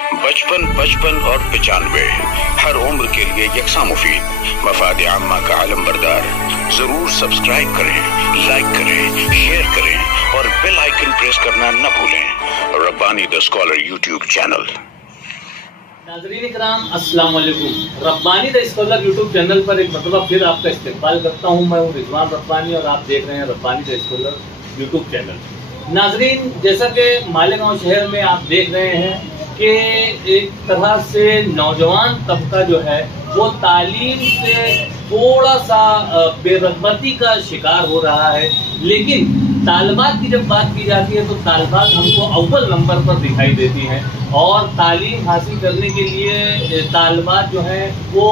बचपन 55 और 95 हर उम्र के लिए यकसा मुफीद, मफाद आम्मा का आलम बरदार। जरूर सब्सक्राइब करें, लाइक करें, शेयर करें और बेल आइकन प्रेस करना न भूलें। Rabbani the scholar YouTube channel. नाज़रीन इकराम, अस्सलाम वालेकुम। Rabbani the scholar YouTube channel पर एक मरतबा फिर आपका इस्तकबाल करता हूँ। मैं हूँ रिजवान रब्बानी और आप देख रहे हैं Rabbani the scholar YouTube channel. नाज़रीन, जैसा कि मालेगांव शहर में आप देख रहे हैं कि एक तरह से नौजवान तबका जो है वो तालीम से थोड़ा सा बेरगबती का शिकार हो रहा है। लेकिन तालिबात की जब बात की जाती है तो तालिबात हमको अव्वल नंबर पर दिखाई देती हैं और तालीम हासिल करने के लिए तालिबात जो है वो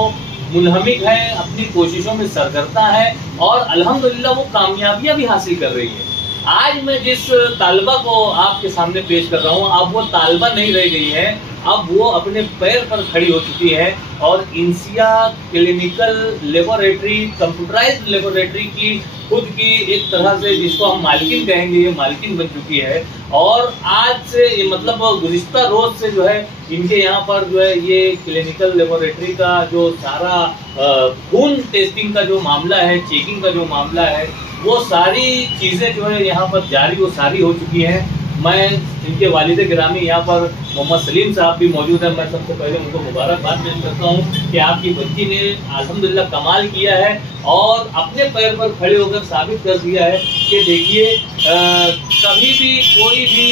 मुनहमिक है, अपनी कोशिशों में सरगर्दा है और अल्हम्दुलिल्लाह वो कामयाबियां भी हासिल कर रही है। आज मैं जिस तालिबा को आपके सामने पेश कर रहा हूँ, अब वो तालिबा नहीं रह गई है, अब वो अपने पैर पर खड़ी हो चुकी है और इंसिया क्लिनिकल लेबोरेटरी, कंप्यूटराइज्ड लेबोरेटरी की खुद की एक तरह से जिसको हम मालकिन कहेंगे, ये मालकिन बन चुकी है। और आज से मतलब गुज़िश्ता रोज से जो है इनके यहाँ पर जो है ये क्लिनिकल लेबोरेटरी का जो सारा खून टेस्टिंग का जो मामला है, चेकिंग का जो मामला है, वो सारी चीज़ें जो है यहाँ पर जारी वो सारी हो चुकी हैं। मैं इनके वालिद गिरामी यहाँ पर मोहम्मद सलीम साहब भी मौजूद हैं। मैं सबसे पहले उनको मुबारकबाद पेश करता हूँ कि आपकी बच्ची ने अल्हम्दुलिल्लाह कमाल किया है और अपने पैर पर खड़े होकर साबित कर दिया है कि देखिए कभी भी कोई भी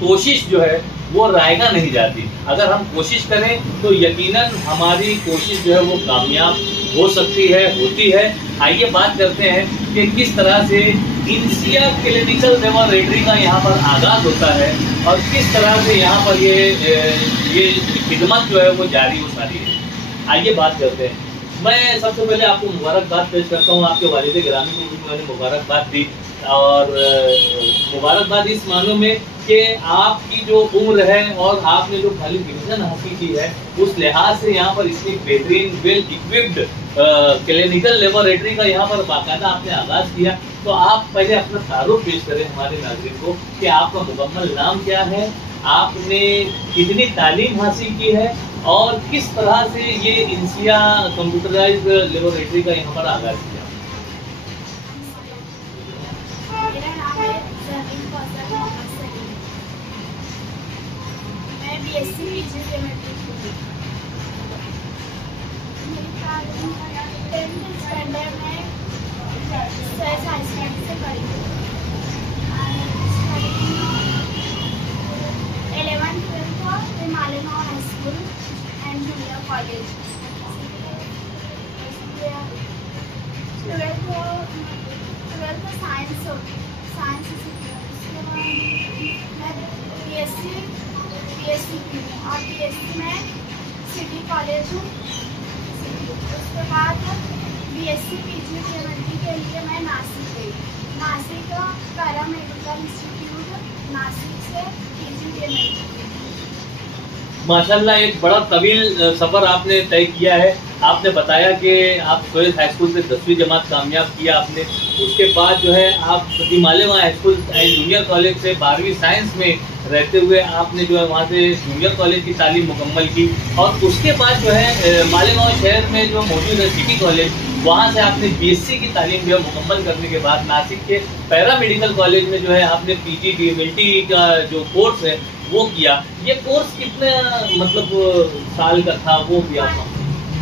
कोशिश जो है वो रायगा नहीं जाती। अगर हम कोशिश करें तो यकीनन हमारी कोशिश जो है वो कामयाब हो सकती है, होती है। आइए बात करते हैं कि किस तरह से इंसिया क्लिनिकल लेबोरेटरी का यहाँ पर आगाज़ होता है और किस तरह से यहाँ पर ये खिदमत जो है वो जारी हो सारी है। आइए बात करते हैं। मैं सबसे पहले आपको मुबारकबाद पेश करता हूँ। आपके वालिद गिरामी को भी मैंने मुबारकबाद दी और मुबारकबाद इस मानों में कि आपकी जो उम्र है और आपने जो क्वालिफिकेशन हासिल की है उस लिहाज से यहाँ पर इतनी बेहतरीन वेल इक्विप्ड क्लिनिकल लेबोरेटरी का यहाँ पर बाकायदा आपने आगाज़ किया। तो आप पहले अपना तारुफ पेश करें हमारे नाज़रीन को कि आपका मुकम्मल नाम क्या है, आपने कितनी तालीम हासिल की है और किस तरह से ये इंसिया कंप्यूटराइज्ड लेबोरेटरी का यहाँ पर आगाज़ किया। बीएससी पीजी केमिस्ट्री स्टैंडर्ड में साइंस से पढ़ी। 11th-12th Malegaon high school and junior college. 12th science BSc और बीएससी में सिटी कॉलेज हूँ। उसके बाद बीएससी पीजी केमिस्ट्री के लिए मैं नासिक गई। नासिक पैरामेडिकल इंस्टीट्यूट नासिक से पीजी केमिस्ट्री। माशाल्लाह, एक बड़ा तवील सफ़र आपने तय किया है। आपने बताया कि आप सोहेल हाई स्कूल से 10वीं जमात कामयाब किया आपने। उसके बाद जो है आप Malegaon high school and junior college से 12वीं साइंस में रहते हुए आपने जो है वहाँ से जूनियर कॉलेज की तालीम मुकम्मल की और उसके बाद जो है मालेगांव शहर में जो मौजूद है सिटी कॉलेज, वहाँ से आपने बीएससी की तालीम जो है मुकम्मल करने के बाद नासिक के पैरामेडिकल कॉलेज में जो है आपने पीजी डीएमएलटी का जो कोर्स है वो किया। ये कोर्स कितने मतलब साल का था वो भी आप?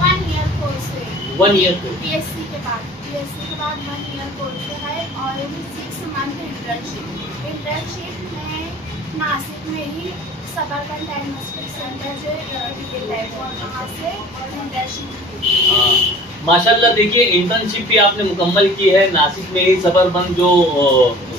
1 ईयर कोर्स है। 1 ईयर कोर्स बीएससी के बाद 1 ईयर कोर्स है और 6 मंथ इंटर्नशिप में नासिक में ही सबरकन डायग्नोस्टिक सेंटर से वहाँ से इंटर्नशिप। माशाल्लाह, देखिए इंटर्नशिप भी आपने मुकम्मल की है नासिक में ही। सबरबंद जो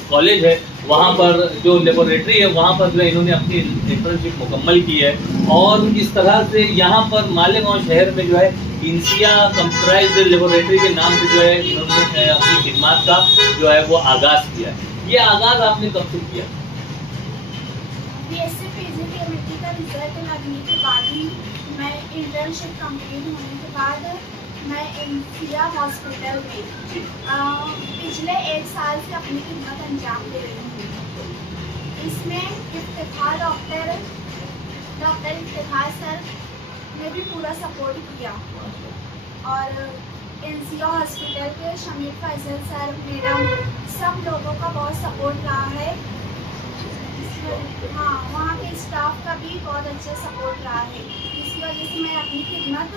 कॉलेज है वहाँ पर जो लेबोरेटरी है वहाँ पर जो है इन्होंने अपनी इंटर्नशिप मुकम्मल की है और इस तरह से यहाँ पर मालेगांव शहर में जो है इंसिया कंप्यूटराइज्ड लेबोरेटरी के नाम से जो है इन्होंने अपनी खिदमत का जो है वो आगाज़ किया। ये आगाज़ आपने कब से किया? बीएससी पीजी केमिस्ट्री का रिजल्ट लगने के बाद ही मैं इंटर्नशिप कंप्लीट होने के बाद मैं इंसिया हॉस्पिटल में पिछले 1 साल से अपनी खिदमत अंजाम दे रही हूँ। इसमें Iftikhar doctor doctor Iftikhar sir ने भी पूरा सपोर्ट किया, और एनसीओ हॉस्पिटल के शमीर फैसल सर, मैडम, सब लोगों का बहुत सपोर्ट रहा है। हाँ, वहाँ के स्टाफ का भी बहुत अच्छा सपोर्ट रहा है। इसी वजह से मैं अपनी खिदमत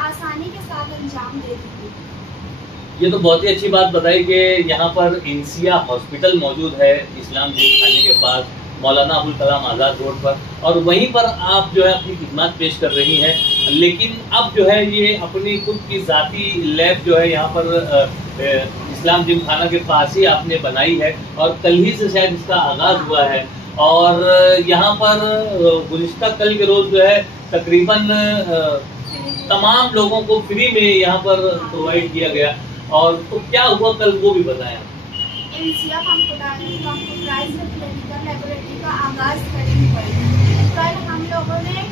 आसानी के साथ अंजाम दे दी थी। ये तो बहुत ही अच्छी बात बताई कि यहाँ पर इंसिया हॉस्पिटल मौजूद है इस्लाम जिमखाने के पास, मौलाना अबुल कलाम आज़ाद रोड पर, और वहीं पर आप जो है अपनी खिदमत पेश कर रही हैं। लेकिन अब जो है ये अपनी खुद की ज़ाती लैब जो है यहाँ पर इस्लाम जिमखाना के पास ही आपने बनाई है, और कल ही से शायद इसका आगाज़ हुआ है। और यहाँ पर गुज़िश्ता कल के रोज़ जो है तकरीबन तमाम लोगों को फ्री में यहाँ पर प्रोवाइड किया गया। और तो क्या हुआ कल, वो भी बताएं। एनसीओ कंप्यूटराइज्ड क्लिनिकल लेबोरेटरी का आगाज करेंगे। कल हम लोगों ने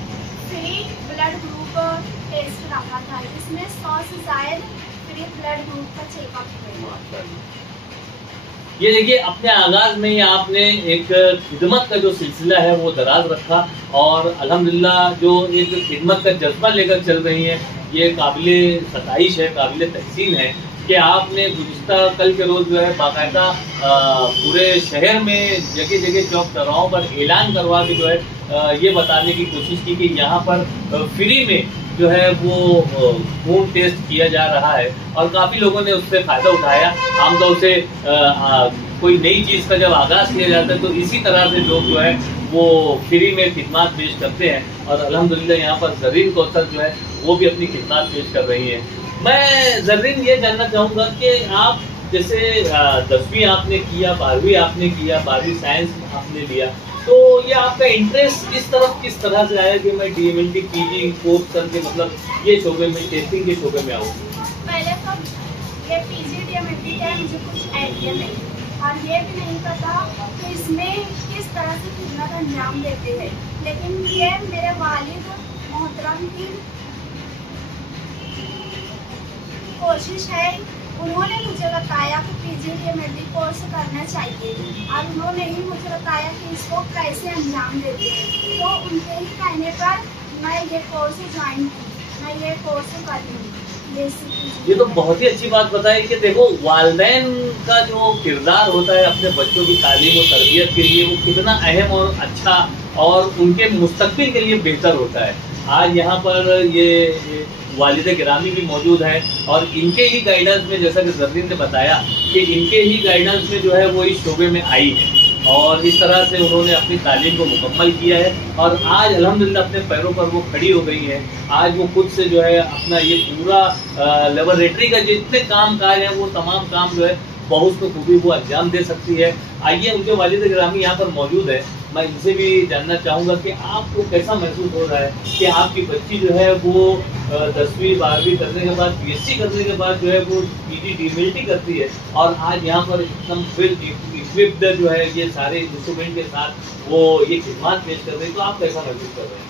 फ्री ब्लड ग्रुप टेस्ट रखा था, जिसमें 100 से ज़ायद फ्री ब्लड ग्रुप का चेकअप हुआ। ये देखिए, अपने आगाज में ही आपने एक खिदमत का जो सिलसिला है वो दराज रखा, और अल्हम्दुलिल्लाह जो एक खिदमत का जज्बा लेकर चल रही हैं, ये काबिले सताइश है, काबिले तहसीन है कि आपने गुज़िश्ता कल के रोज़ जो है बाकायदा पूरे शहर में जगह जगह चौक चौराहों पर ऐलान करवा के जो है ये बताने की कोशिश की कि यहाँ पर फ्री में जो है वो खून टेस्ट किया जा रहा है, और काफ़ी लोगों ने उससे फ़ायदा उठाया। आमतौर से कोई नई चीज़ का जब आगाज़ किया जाता है तो इसी तरह से लोग जो है वो फ्री में खिदमत पेश करते हैं, और अल्हम्दुलिल्लाह यहाँ पर ज़रीन कौसर जो है वो भी अपनी खिदमत पेश कर रही हैं। मैं ज़रीन ये जानना चाहूँगा कि आप जैसे 10वीं आपने किया, 12वीं आपने किया, 12वीं साइंस आपने लिया, तो ये आपका इंटरेस्ट किस तरह से आया कि मैं DMLT PG कोर्स करके मतलब ये शोबे में, टेस्टिंग के शोबे में आऊँ? पहले तो ये PG DMLT है, मुझे कुछ आइडिया नहीं, और ये भी नहीं पता कि इसमें किस तरह से खिदमत अंजाम देते हैं। लेकिन ये मेरे वालिद मोहतरम की कोशिश है, उन्होंने मुझे बताया कि PG DMLT कोर्स करना चाहिए, और उन्होंने ही मुझे बताया कि इसको कैसे अंजाम देते हैं। तो उनके ही कहने पर मैं ये कोर्स ज्वाइन की, मैं ये कोर्स कर लूँ। ये तो बहुत ही अच्छी बात बताई कि देखो, वालिदैन का जो किरदार होता है अपने बच्चों की तालीम और तरबियत के लिए, वो कितना अहम और अच्छा और उनके मुस्तकबिल के लिए बेहतर होता है। आज यहाँ पर ये वालिद गिरामी भी मौजूद है, और इनके ही गाइडेंस में, जैसा कि ज़रीन ने बताया कि इनके ही गाइडेंस में जो है वो इस शोबे में आई है, और इस तरह से उन्होंने अपनी तालीम को मुकम्मल किया है, और आज अल्हम्दुलिल्लाह अपने पैरों पर वो खड़ी हो गई है। आज वो खुद से जो है अपना ये पूरा लेबोरेटरी का जितने काम काज हैं वो तमाम काम जो है बहुत तो खूबी वो अंजाम दे सकती है। आइए, उनके वालिद गिरामी यहाँ पर मौजूद है, मैं इनसे भी जानना चाहूँगा कि आपको कैसा महसूस हो रहा है कि आपकी बच्ची जो है वो 10वीं 12वीं करने के बाद, BSc करने के बाद जो है वो PG DMLT करती है, और आज यहाँ पर एकदम फिर इक्विप्ड जो है ये सारे इंस्ट्रूमेंट के साथ वो ये खिदमत पेश कर रही है। तो आप कैसा महसूस कर रहे हैं?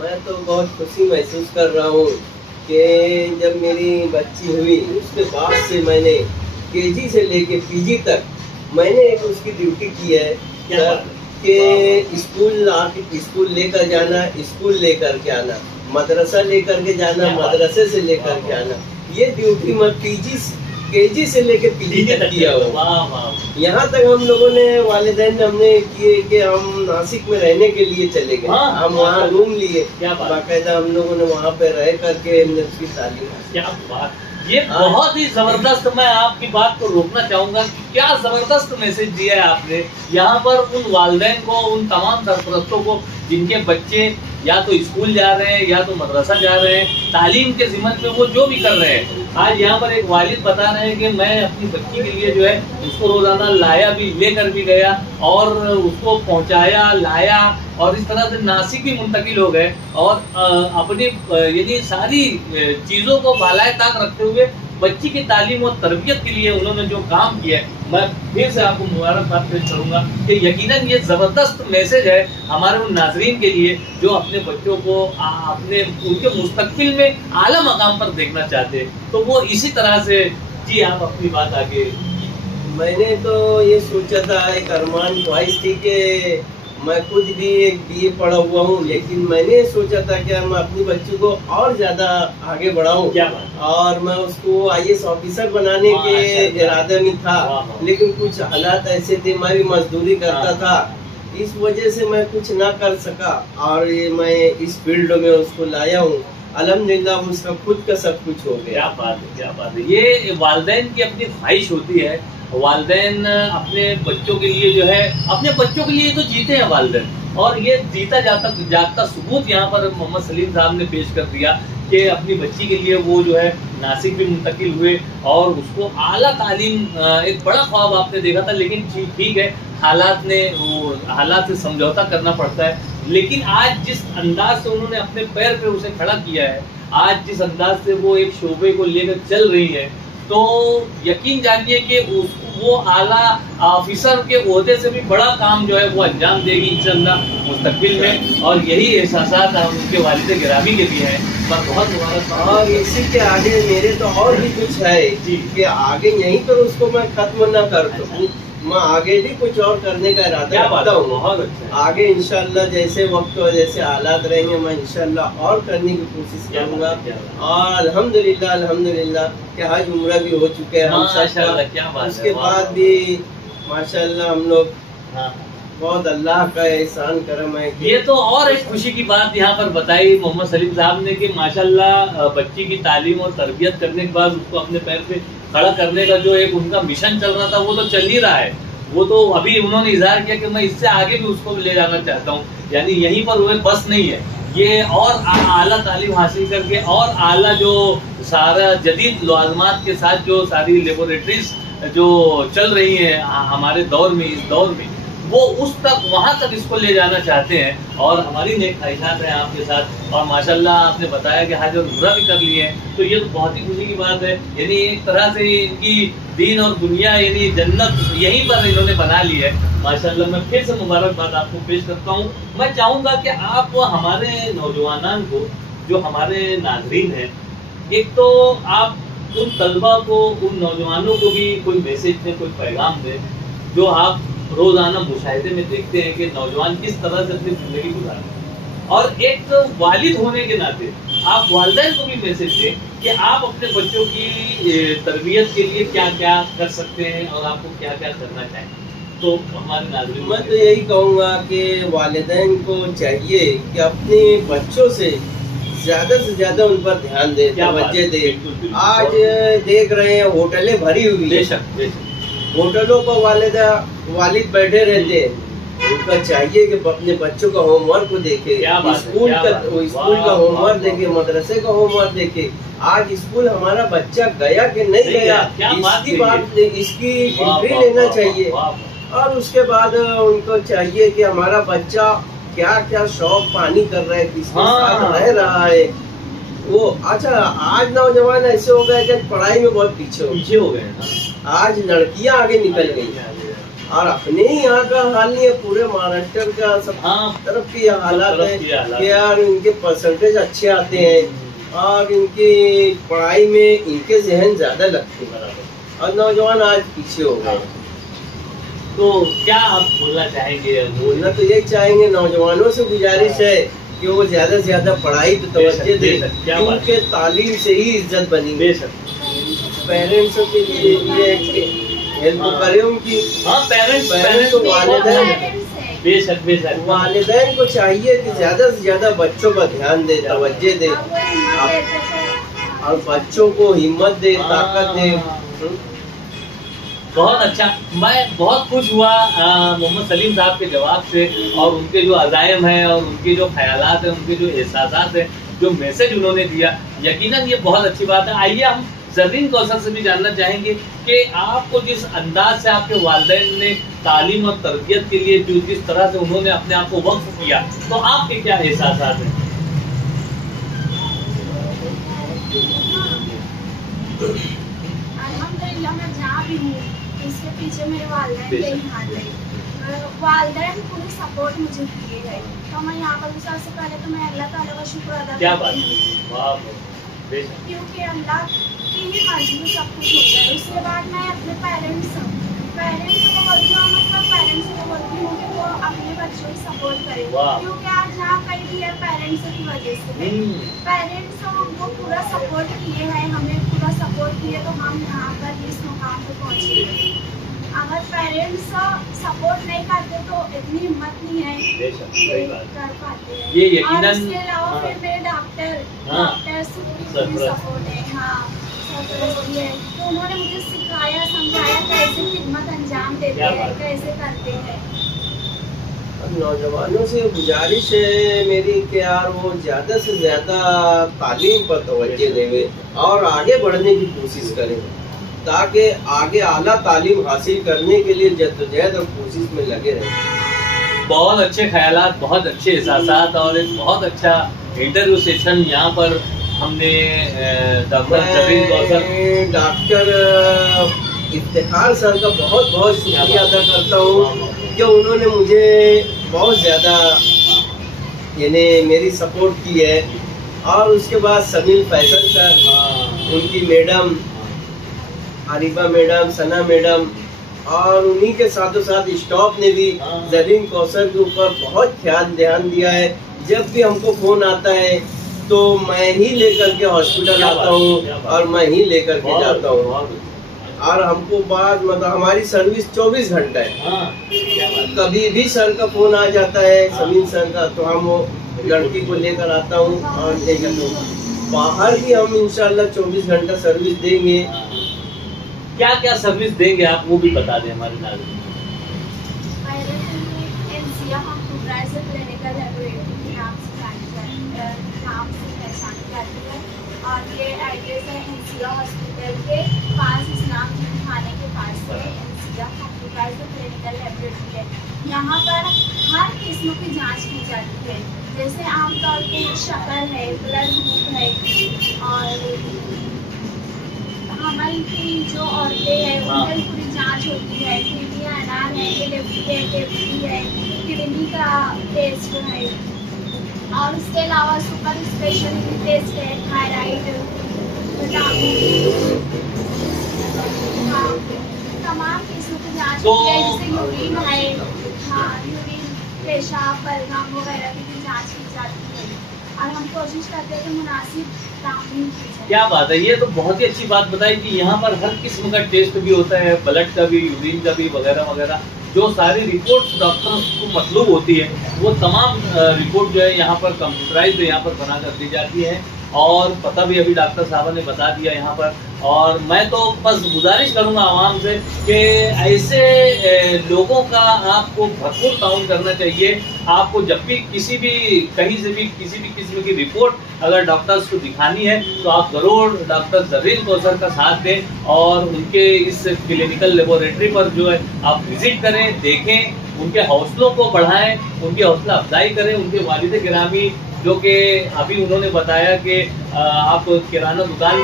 मैं तो बहुत खुशी महसूस कर रहा हूँ कि जब मेरी बच्ची हुई उसके बाद से मैंने KG से लेके PG तक मैंने एक उसकी ड्यूटी की है कि स्कूल लेकर जाना, स्कूल लेकर के आना, मदरसा लेकर के जाना, मदरसे से लेकर के आना, ये ड्यूटी मैं KG से लेके PG तक किया हुआ। यहाँ तक हम लोगों ने वालिदैन हमने किए कि हम नासिक में रहने के लिए चले गए, हम वहाँ रूम लिए, बाकायदा हम लोगों ने वहाँ पे रह करके हमने उसकी तालीम। क्या बात, ये बहुत ही जबरदस्त। मैं आपकी बात को रोकना चाहूंगा कि क्या जबरदस्त मैसेज दिया है आपने यहाँ पर उन वालिदैन को, उन तमाम सरपरस्तों को जिनके बच्चे या तो स्कूल जा रहे हैं या तो मदरसा जा रहे हैं, तालीम के ज़िम्मत पे वो जो भी कर रहे हैं। आज यहाँ पर एक वालिद बता रहे हैं कि मैं अपनी बच्ची के लिए जो है उसको रोजाना लाया भी, लेकर भी गया और उसको पहुँचाया, लाया, और इस तरह से नासिक भी मुंतकिल हो गए, और अपनी यानी सारी चीज़ों को बालाए ताक रखते हुए बच्ची की तालीम और तरबियत के लिए उन्होंने जो काम किया है, मैं फिर से आपको मुबारकबाद पेश करूंगा कि यकीनन ये ज़बरदस्त मैसेज है हमारे उन नाजरीन के लिए जो अपने बच्चों को अपने उनके मुस्तकबिल में आला मकाम पर देखना चाहते हैं। तो वो इसी तरह से, जी आप अपनी बात आगे। मैंने तो ये सोचा था, एक अरमान ख्वाहिश थी कि मैं खुद भी एक BA पढ़ा हुआ हूँ, लेकिन मैंने सोचा था कि मैं अपनी बच्ची को और ज्यादा आगे बढ़ाऊं क्या बात। और मैं उसको IAS ऑफिसर बनाने के इरादे में था, लेकिन कुछ हालात ऐसे थे, मैं भी मजदूरी करता था, इस वजह से मैं कुछ ना कर सका और ये मैं इस फील्ड में उसको लाया हूँ। अल्हम्दुलिल्लाह उसका खुद का सब कुछ हो गया। क्या बात है, क्या बात है। ये वालिदैन की अपनी ख्वाहिश होती है, वालिदैन अपने बच्चों के लिए जो है, अपने बच्चों के लिए तो जीते हैं वालिदैन, और ये जीता जागता सबूत यहाँ पर मोहम्मद सलीम साहब ने पेश कर दिया कि अपनी बच्ची के लिए वो जो है नासिक भी मुंतकिल हुए और उसको आला तालीम, एक बड़ा ख्वाब आपने देखा था, लेकिन ठीक है हालात से समझौता करना पड़ता है। लेकिन आज जिस अंदाज से उन्होंने अपने पैर पे उसे खड़ा किया है, आज जिस अंदाज से वो एक शोबे को लेकर चल रही है, तो यकीन जानिए कि वो आला ऑफिसर के ओहदे से भी बड़ा काम जो है वो अंजाम देगी इंशाअल्लाह मुस्तकबिल में, और यही एहसासात उनके वालिद गिरामी के भी हैं। पर बहुत मुबारक। और इसी के आगे मेरे तो और भी कुछ है कि आगे यहीं पर उसको मैं खत्म न कर सकूं, मैं आगे भी कुछ और करने का इरादा रखता हूँ। बहुत अच्छा। आगे इंशाल्लाह जैसे वक्त और जैसे हालात रहेंगे, मैं इंशाल्लाह और करने की कोशिश करूँगा। और अल्हम्दुलिल्लाह कि हज उम्रा भी हो चुके हैं हम सब, उसके बाद भी माशाल्लाह हम लोग बहुत अल्लाह का एहसान करम है। ये तो और एक खुशी की बात यहाँ पर बताई मोहम्मद सलीम साहब ने कि माशाल्लाह बच्ची की तालीम और तरबियत करने के बाद उसको अपने पैर पे खड़ा करने का जो एक उनका मिशन चल रहा था वो तो चल ही रहा है। वो तो अभी उन्होंने इजहार किया कि मैं इससे आगे भी उसको ले जाना चाहता हूँ, यानी यहीं पर वो बस नहीं है, ये और आला तालीम हासिल करके और आला जो सारा जदीद लाज़मात के साथ जो सारी लेबोरेटरीज जो चल रही हैं हमारे दौर में, इस दौर में, वो उस तक वहाँ तक इसको ले जाना चाहते हैं। और हमारी नेक ख्वाहिशात हैं आपके साथ, और माशाल्लाह आपने बताया कि हज और उम्रा भी कर लिए हैं, तो ये तो बहुत ही खुशी की बात है। यानी एक तरह से इनकी दीन और दुनिया यानी जन्नत यहीं पर इन्होंने बना ली है माशाल्लाह। मैं फिर से मुबारकबाद आपको पेश करता हूँ। मैं चाहूँगा कि आप हमारे नौजवान को, जो हमारे नाज़रीन हैं, एक तो आप उन तलबा को, उन नौजवानों को भी कोई मैसेज दें, कोई पैगाम दें, जो आप रोजाना मुशाहिदे में देखते हैं कि नौजवान किस तरह से अपनी जिंदगी गुजारते हैं, और एक वालिद होने के नाते आप वालिदैन को भी मैसेज दें कि आप अपने बच्चों की तरबियत के लिए क्या क्या कर सकते हैं और आपको क्या क्या करना चाहिए। तो हमारे नाज़रीन, मैं तो यही कहूँगा कि वालिदैन को चाहिए कि अपने बच्चों से ज्यादा उन पर ध्यान दे, तवज्जो दे। आज देख रहे हैं होटलें भरी हुई है, होटलों पर वालिद बैठे रहते हैं, उनका चाहिए कि अपने बच्चों का होमवर्क को देखे, स्कूल का होमवर्क देखे, मदरसे का होमवर्क देखे। आज स्कूल हमारा बच्चा गया कि नहीं गया, इसकी एंट्री लेना चाहिए। और उसके बाद उनको चाहिए कि हमारा बच्चा क्या क्या शौक पानी कर रहा है, किसके साथ रह रहा है वो। अच्छा, आज नौजवान ऐसे हो गए कि पढ़ाई में बहुत पीछे हो गए। आज लड़कियां आगे निकल गई, और अपने ही यहाँ का हाल नहीं है, पूरे महाराष्ट्र का सब तरफ की हालात है कि यार इनके परसेंटेज अच्छे आते हैं और इनकी पढ़ाई में इनके जहन ज्यादा लगते हैं, और नौजवान आज पीछे हो गए। तो क्या आप बोलना चाहेंगे? बोलना तो यही चाहेंगे, नौजवानों से गुजारिश है कि वो ज्यादा से ज्यादा पढ़ाई पे तवज्जो दे, क्योंकि तालीम से ही इज्जत बनी। पेरेंट्स के लिए हेल्प करें उनकी। पेरेंट्स को वालिदैन को चाहिए कि ज्यादा से ज्यादा बच्चों पर ध्यान दे, तवज्जो दे, और बच्चों को हिम्मत दे, ताकत दे। बहुत अच्छा, मैं बहुत खुश हुआ मोहम्मद सलीम साहब के जवाब से, और उनके जो अज़ाइम हैं और उनके जो ख्यालात हैं, उनके जो एहसासात हैं, जो मैसेज उन्होंने दिया, यकीनन ये बहुत अच्छी बात है। आइए हम ज़रीन कौसर से भी जानना चाहेंगे कि आपको जिस अंदाज से आपके वालिदैन ने तालीम और तरबियत के लिए जिस तरह से उन्होंने अपने आप को वक्फ किया, तो आपके क्या एहसासात हैं? अल्हम्दुलिल्लाह मैं जहाँ भी हूँ, इसके पीछे मेरे वालिदैन का ही हाथ है। वालिदैन पूरी सपोर्ट मुझे किए है, तो मैं यहाँ पर सबसे पहले तो मैं अल्लाह ताला का शुक्र अदा करती हूँ, क्योंकि अल्लाह की ही मर्जी में सब कुछ होता है। उसके बाद मैं अपने पेरेंट्स पेरेंट्स को बोलती हूँ, मतलब पेरेंट्स को बोलती हूँ कि वो अपने बच्चों की सपोर्ट करें, वाह। क्योंकि आज जहाँ कहीं भी है पेरेंट्स की वजह से। पेरेंट्स हमको पूरा सपोर्ट किए हैं, हमें पूरा सपोर्ट किए तो हम यहाँ पर इस मुकाम पर पहुँचे। अगर पेरेंट्स सपोर्ट नहीं करते तो इतनी हिम्मत नहीं है कर पाते हैं। ये और यकीनन इसके अलावा हाँ। फिर मेरे डॉक्टर्स की सपोर्ट है। हाँ, सरपरस्ती है, तो उन्होंने मुझे सिखाया समझाया कैसे खिदमत अंजाम देते हैं, कैसे करते हैं। नौजवानों से गुजारिश है मेरी कि यार वो ज्यादा से ज्यादा तालीम पर तवज्जो देवे और आगे बढ़ने की कोशिश करें, ताकि आगे आला तालीम हासिल करने के लिए जद्दोजहद और कोशिश में लगे रहें। बहुत अच्छे ख्यालात, बहुत अच्छे एहसासात और एक बहुत अच्छा इंटरव्यू सेशन यहाँ पर हमने डॉक्टर इफ्तिखार सर का बहुत बहुत शुक्रिया अदा करता हूँ कि उन्होंने मुझे बहुत ज़्यादा यानी मेरी सपोर्ट की है। और उसके बाद समील फैसल सर, उनकी मैडम आरिफा मैडम, सना मैडम और उन्हीं के साथों साथ स्टाफ ने भी जरीन कौसर के ऊपर बहुत ध्यान दिया है। जब भी हमको फोन आता है तो मैं ही लेकर के हॉस्पिटल आता हूँ और मैं ही लेकर के जाता हूँ। और हमको बाद मतलब हमारी सर्विस 24 घंटा है। कभी भी सर का फोन आ जाता है, समीन सर का, तो हम वो लड़की को लेकर आता हूँ और लेकर तो बाहर भी हम इंशाल्लाह 24 घंटा सर्विस देंगे। क्या क्या सर्विस देंगे आप वो भी बता दें हमारे नाज़रीन। और ये एड्रेस है एनसिया हॉस्पिटल के पास, इस्लाम जी थाने के पास में एनसिया कंप्यूटराइज्ड क्लिनिकल लैबोरेटरी है। यहाँ पर हर किस्म की जांच की जाती है, जैसे आमतौर पे शक्कर है, ब्लड ग्रुप है, और हमल की जो औरतें हैं उनकी पूरी जांच होती है, PDNR है, LFT है, KFT है, किडनी का टेस्ट है, और उसके अलावा सुपर स्पेशल टेस्ट है, थायराइड, विटामिन, तमाम किस्म की जांच होती है, जैसे यूरिन है, हाँ यूरिन, पेशाब, बलगम वगैरह की जांच की जाती है। और हम कोशिश करते हैं कि मुनासिब दाम में की जाए। क्या बात है, ये तो बहुत ही अच्छी बात बताई कि यहाँ पर हर किस्म का टेस्ट भी होता है, ब्लड का भी, यूरिन का भी, वगैरह वगैरह। जो सारी रिपोर्ट्स डॉक्टर्स को मतलूब होती है वो तमाम रिपोर्ट जो है यहाँ पर कंप्यूटराइज्ड यहाँ पर बना कर दी जाती है। और पता भी अभी डॉक्टर साहब ने बता दिया यहाँ पर। और मैं तो बस गुजारिश करूँगा आवाम से कि ऐसे लोगों का आपको भरपूर ताउन करना चाहिए। आपको जब भी किसी भी कहीं से भी किसी भी किस्म की रिपोर्ट अगर डॉक्टर्स को दिखानी है तो आप ज़रूर डॉक्टर जरीन कौसर का साथ दें और उनके इस क्लिनिकल लेबोरेटरी पर जो है आप विजिट करें, देखें, उनके हौसलों को बढ़ाएं, उनकी हौसला अफजाई करें। उनके वालिद गिरामी जो कि अभी उन्होंने बताया कि आप किराना दुकान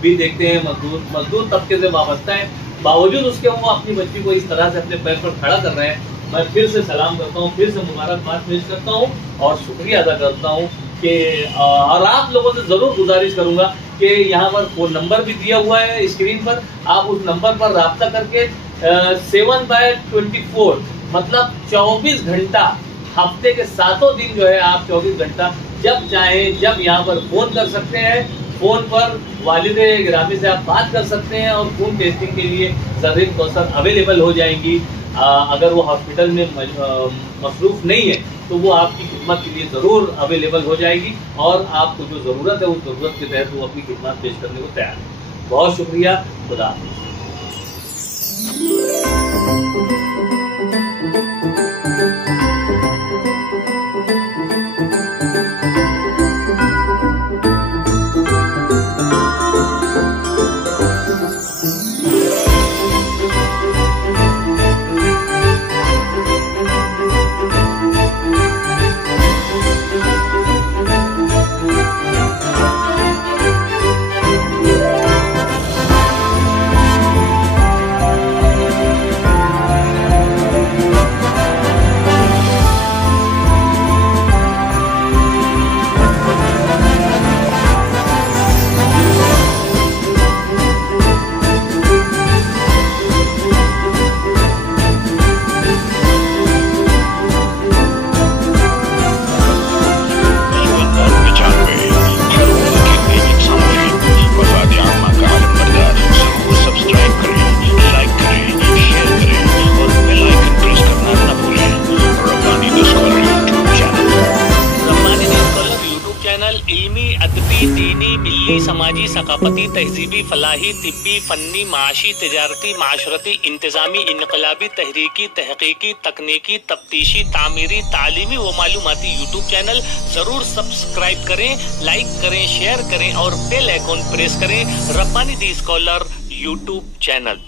भी देखते हैं, मजदूर तबके से वाबस्ता है, बावजूद उसके वो अपनी बच्ची को इस तरह से अपने पैर पर खड़ा कर रहे हैं। मैं फिर से सलाम करता हूँ, फिर से मुबारकबाद पेश करता हूँ और शुक्रिया अदा करता हूँ कि और आप लोगों से ज़रूर गुजारिश करूँगा कि यहाँ पर फ़ोन नंबर भी दिया हुआ है स्क्रीन पर, आप उस नंबर पर रब्ता करके 7/24 मतलब 24 घंटा हफ्ते के 7 दिन जो है आप 24 घंटा जब चाहें जब यहाँ पर फ़ोन कर सकते हैं। फ़ोन पर वालिद गिरामी से आप बात कर सकते हैं और खून टेस्टिंग के लिए जरीन कौसर अवेलेबल हो जाएंगी। अगर वो हॉस्पिटल में मसरूफ़ नहीं है तो वो आपकी खिदमत के लिए ज़रूर अवेलेबल हो जाएगी और आपको जो ज़रूरत है उस ज़रूरत के तहत वो अपनी खिदमत पेश करने को तैयार है। बहुत शुक्रिया, खुदा हाफ़िज़। सकाफती, तहजीबी, फलाही, तिब्बी, फन्नी, माशी, तिजारती, माशरती, इंतजामी, इनकलाबी, तहरीकी, तहकीकी, तकनीकी, तफ्तीशी, तामीरी, तालीमी व मालूमाती यूट्यूब चैनल जरूर सब्सक्राइब करें, लाइक करें, शेयर करें और बेल आइकॉन प्रेस करें। Rabbani the scholar YouTube channel.